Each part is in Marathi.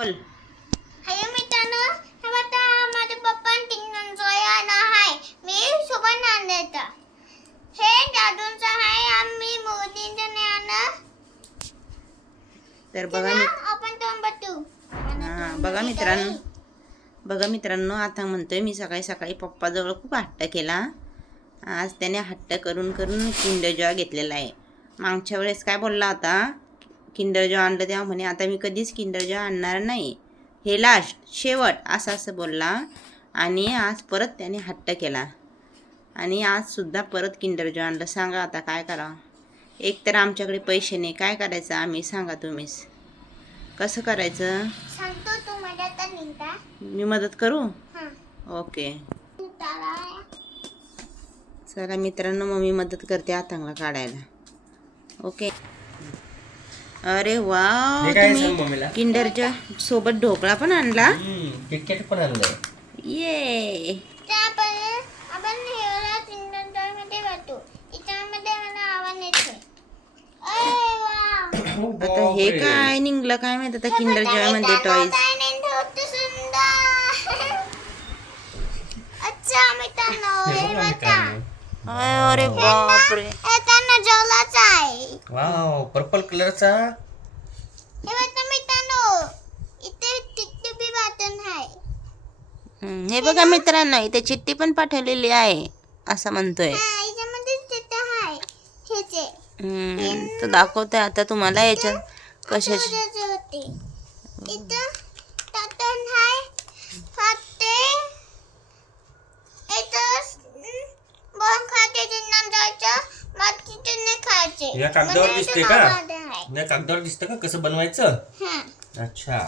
बोल. हाय मित्रांनो, हे बघा माझे पप्पा टिंगन जोयाना आहे. मी सोबत आणलेता. हे दादूंचा आहे आम्ही मोदींचा नाही तर बघा आपण तो बटू. बघा मित्रांनो आता म्हणतोय मी सकाळी सकाळी पप्पाजवळ खूप हट्ट केला. आज त्याने हट्ट करून करून किंडर जॉय घेतलेला आहे. मागच्या वेळेस काय बोलला होता, किंडर जॉय आणलं तेव्हा म्हणे आता मी कधीच किंडर जॉय आणणार नाही, हे लास्ट शेवट असं बोलला. आणि आज परत त्याने हट्ट केला आणि आजसुद्धा परत किंडर जॉय आणलं. सांगा आता काय करावं. एक तर आमच्याकडे पैसे नाही, काय करायचं आम्ही, सांगा तुम्हीच कसं करायचं. सांगतो तू मदत निघता. मी मदत करू? हां. ओके चला मित्रांनो, मग मी मदत करते आतंगला काढायला. ओके. अरे वा, तुम्ही किंडरच्या सोबत ढोकळा पण आणला. किटकॅट पण आणलं. ये आपण हेला टिंगन जॉय मध्ये बटू. इच्यामध्ये मला आवाज येते. अरे वा. आता हे काय निघलं काय माहित आता किंडर जॉय मध्ये टॉयज. अच्छा मित्रांनो, हे बघा. अरे बापरे, हे त्यांना जेवलाच आहे. वाव, पर्पल कलरचा. हे बघा मित्रांनो, इथे टिकटिकी बटन आहे. हे बघा मित्रांनो, इथे चिठ्ठी पण पाठवलेली आहे असं म्हणतोय. हा, याच्यामध्ये तिथे आहे. हेचे तो दाखवतोय आता तुम्हाला याच्यात कशाची. होते. इथं टाटन आहे. खाते. इथं बॉम्ब खाते जिन्ना जायचं. मग तिथे नाही खायचे. या कागदावर दिसते का? या कागदावर दिसतं का कसं बनवायचं? हां. अच्छा.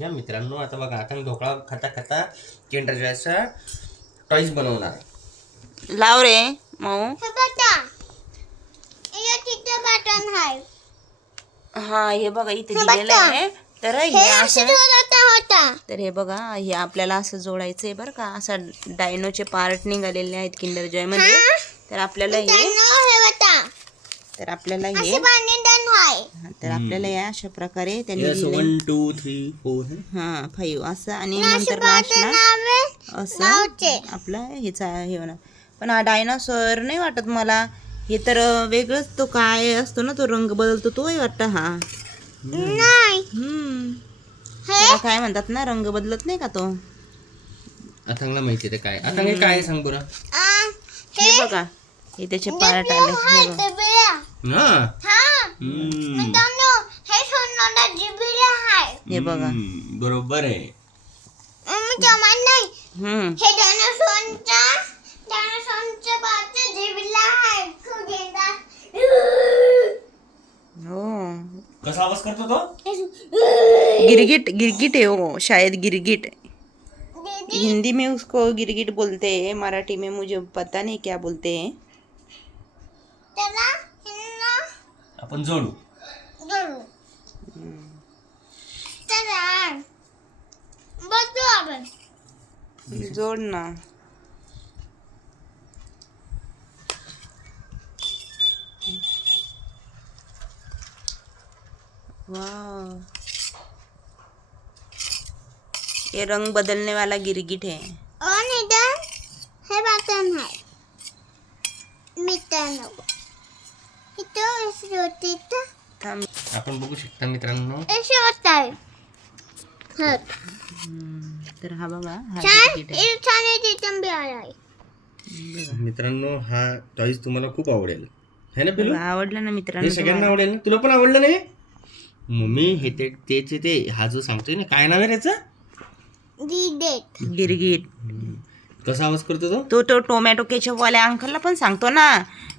या मित्रांनो, आता बघा आता ढोकळा खाता खाता किंडर जॉयचा टॉईज बनवणार. लाव रे मऊ. हे बघा. या तिथे बटन आहे. हा हे बघा इथे दिलेलं आहे. तर हे असं होता. तर हे बघा, हे आपल्याला असं जोडायचं आहे बरं का. असं डायनोचे पार्ट निघालेले आहेत किंडर जॉय मध्ये. तर आपल्याला हे तर आपल्याला हे तर आपल्याला या अशा प्रकारे त्यांनी 1 2 3 4 हा 5 असं आणि नंतर लास्टला असं आपलं हेचा हे होणार. पण हा डायनासोर नाही वाटत मला. हे तर वेगळंच, तो काय असतो ना, तो रंग बदलतो तोही वाटतं. हा नाही. त्याला काय म्हणतात ना, रंग बदलत नाही का तो. आता माहिती आहे काय. आता हे काय सांग बरं. हे बघा, हे त्याचे पार्ट आले. हे बघा. हे बघा. बरोबर आहे. हो, कसा आवाज करतो तो? गिरगिट गिरगिट है वो, शायद गिरगिट. हिंदी में उसको गिरगिट बोलते हैं, मराठी में मुझे पता नहीं क्या बोलते हैं. आपण जोडू. जोड ना. वाह, ये रंग बदलने वाला गिरगिट है. हे बटन आहे मित्रांनो. थांब. आपण बघू शकता मित्रांनो. तर हा बघा, हा गिरगिट आहे. मित्रांनो, हा टॉईज तुम्हाला खूप आवडेल है ना पिलू? बघा, आवडला ना हे मित्रांनो सगळ्यांना आवडेल ना. तुला पण आवडलं नाही? मम्मी हे ते हा जो सांगतोय ना, काय नाव आहे त्याचं? गिरगिट. कसा आवाज करतो तो टोमॅटो केचप वाल्या अंकलला पण सांगतो ना,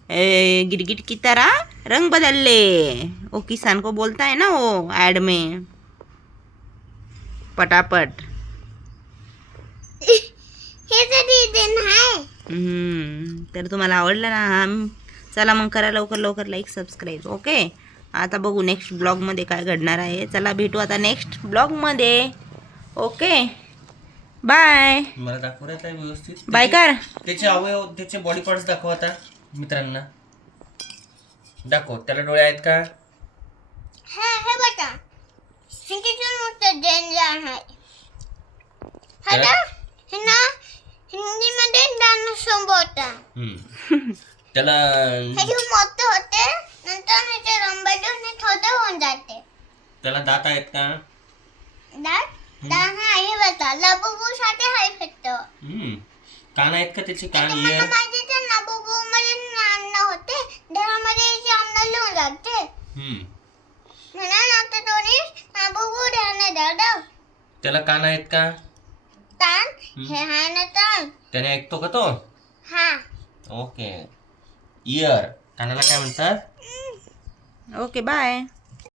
गिरगिट की तरह रंग बदल ले. वो किसान को बोलता है ना वो ऐड में पटापट. तर तुम्हाला आवडलं ना. हा चला मग करा लवकर लवकर लाईक सबस्क्राईब. ओके, आता बघू नेक्स्ट ब्लॉगमध्ये काय घडणार आहे. चला भेटू आता नेक्स्ट ब्लॉगमध्ये. Okay, bye. मला दाखवण्यात आहे व्यवस्थित. बाय कर. त्याचे अवयव, त्याचे बॉडी पार्ट्स दाखव आता मित्रांना. दाखव, त्याला डोळे आहेत का? हे बघा. आता हे ना हिंदीमध्ये डायनोसॉर बोलतात. त्याला हे खूप मोठे होते नंतर ह्याचे रंबडून हे छोटे होऊन जाते. त्याला दात आहेत का? दात दात आहे बघा लबुबू साठी आहे फक्त. कान आहेत का त्याचे? कान मला इयर? माहिती ते लबुबू मध्ये अन्न होते त्यामध्ये याचे अन्न लिहून जाते म्हणून आता दोन्ही लबुबू ध्यान द्या. त्याला कान आहेत का? कान हे आहे ना कान. त्याने ऐकतो का तो? हा ओके. इयर कानाला काय म्हणतात? Okay bye.